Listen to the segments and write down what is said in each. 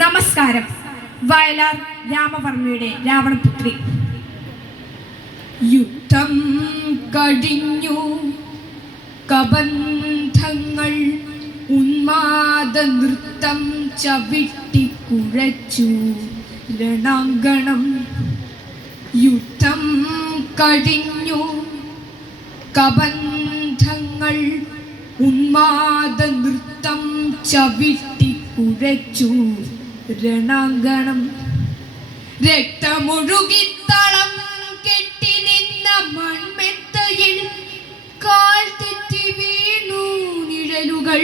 നമസ്കാരം. വയലാർ രാമവർമ്മയുടെ രാവണപുത്രി. യുദ്ധം കഴിഞ്ഞു, കബന്ധങ്ങൾ ഉന്മാദ നൃത്തം ചവിട്ടിക്കുഴച്ചു രണാങ്കണം. യുദ്ധം കഴിഞ്ഞു, കബന്ധങ്ങൾ ഉന്മാദ നൃത്തം ചവിട്ടിക്കുഴച്ചു രണാങ്കണം. രക്തമൊഴുകിത്തളം കെട്ടി നിന്ന മൺമെത്തയിൽ കാൽ തെറ്റി വീണു നിഴലുകൾ.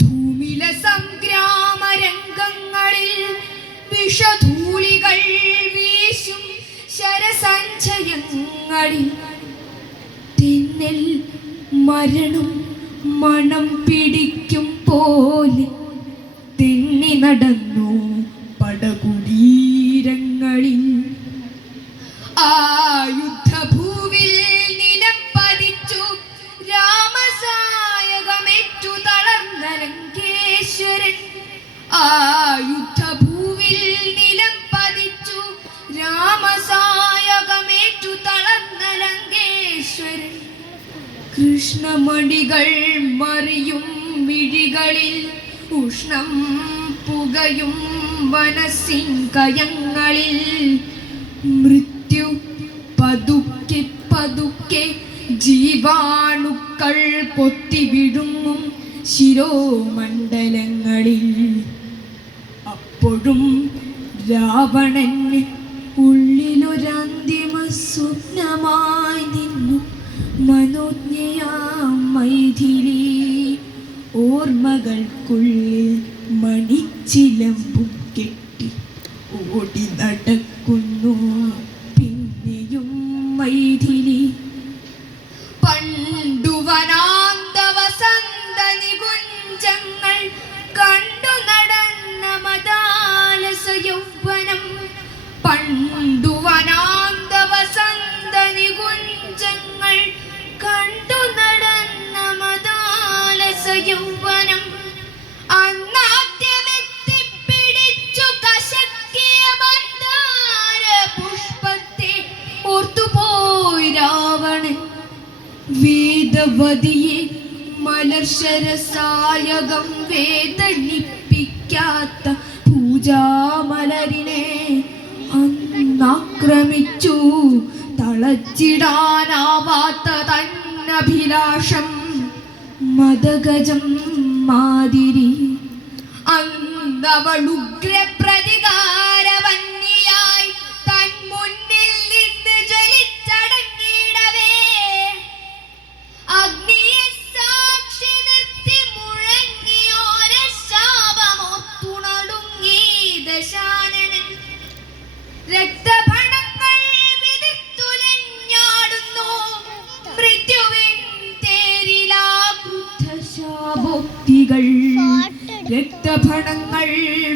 ധൂമില സംഗ്രാമ രംഗങ്ങളിൽ വിഷധൂളികൾ വീശും ശരസഞ്ചയങ്ങളിൽ തിന്നൽ മരണം മണം പിടിക്കും പോലെ തെന്നി നടന്നു പടകുടീരങ്ങളിൽ. ആ യുദ്ധഭൂവിൽ നിലംപതിച്ചു രാമസായകമേറ്റു തളർന്ന ലങ്കേശ്വരൻ. ആ യുദ്ധഭൂവിൽ നിലംപതിച്ചു രാമസായകമേറ്റു തളർന്ന ലങ്കേശ്വരൻ. കൃഷ്ണമണികൾ മറിയും മിഴികളിൽ ഉഷ്ണം പുകയും മനസ്സിൻ കയങ്ങളിൽ മൃത്യു പതുക്കെ പതുക്കെ ജീവാണുക്കൾ പൊത്തി വിഴുങ്ങും ശിരോമണ്ഡലങ്ങളിൽ. അപ്പോഴും രാവണന് ഉള്ളിലൊരന്തിമ സ്വപ്നമായി നിന്നു മനോജ്ഞയാം മൈഥിലി. ഓർമ്മകൾക്കുള്ളിൽ മണിച്ചിലമ്പും കെട്ടി ഓടി നടക്കുന്നു പിന്നെയും മൈഥിലി. പണ്ടു വനാന്ത വസന്ത നികുഞ്ചങ്ങൾ കണ്ടു നടന്ന മദാലസ യൗവനം. പണ്ടു വനാന്ത വസന്ത നികുഞ്ചങ്ങൾ കണ്ടു നടന്ന മദാലസ യൗവനം. അന്നാദ്യമെത്തിപ്പിടിച്ചു കശക്കിയ മന്ദാര പുഷ്പത്തെ ഓർത്തുപോയി രാവണൻ. വേദവതിയെ മലർശരസായകം വേദനിപ്പിക്കാത്ത പൂജാമലരിനെ അന്നാക്രമിച്ചു തളച്ചിടാനാവാത്ത തന്നഭിലാഷം മദഗജം മാതിരി. അന്നവളുഗ്ര പ്രതികാരവന്യായി തൻ മുന്നിൽ നിന്ന് ജ്വലിച്ചടങ്ങിയിടവേ അഗ്നിയെ സാക്ഷി നിർത്തി മുഴങ്ങിയോര ശാപമോത്തുണടുങ്ങി ദശാനനൻ. രക്തഭണങ്ങൾ വിതിർത്തുലഞ്ഞാടുന്നു മൃത്യുവിൻ തേരിലാക്രുദ്ധശാപോക്തികൾ. രക്തഭണങ്ങൾ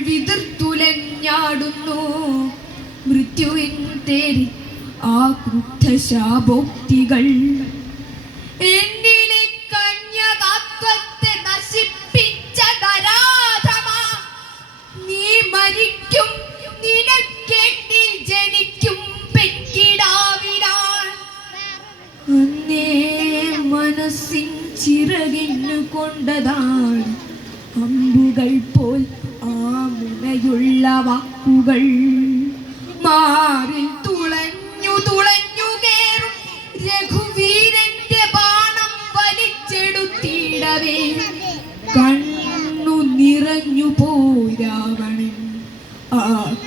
വിതിർത്തുലഞ്ഞാടുന്നു മൃത്യുവിൻ തേരിൽ ആക്രുദ്ധശാപോക്തികൾ. എന്നിലെ കന്യകാത്വത്തെ നശിപ്പിച്ച നരാധമാ, നീ മരിക്കും, നിനക്കെന്നിൽ ജനിക്കും പെൺകിടാവിനാൽ. അന്നേ മനസ്സിൻ ചിറകിന്നു കൊണ്ടതാണ് അമ്പുകൾ പോൽ ആ മുനയുള്ള വാക്കുകൾ. മാറിൽ തുളഞ്ഞു തുളഞ്ഞു കേറും രഘുവീരന്റെ ബാണം വലിച്ചെടുത്തിടവേ കണ്ണു നിറഞ്ഞു പോയി രാവണൻ. ആ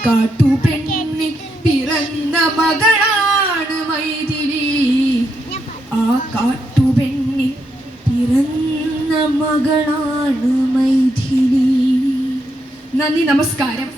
കാട്ടുപെണ്ണിൽ പിറന്ന മകളാണ് മൈഥിലി. ആ കാട്ടുപെണ്ണിൽ പിറന്ന മകളാണ് മൈഥിലി. നന്ദി, നമസ്കാരം.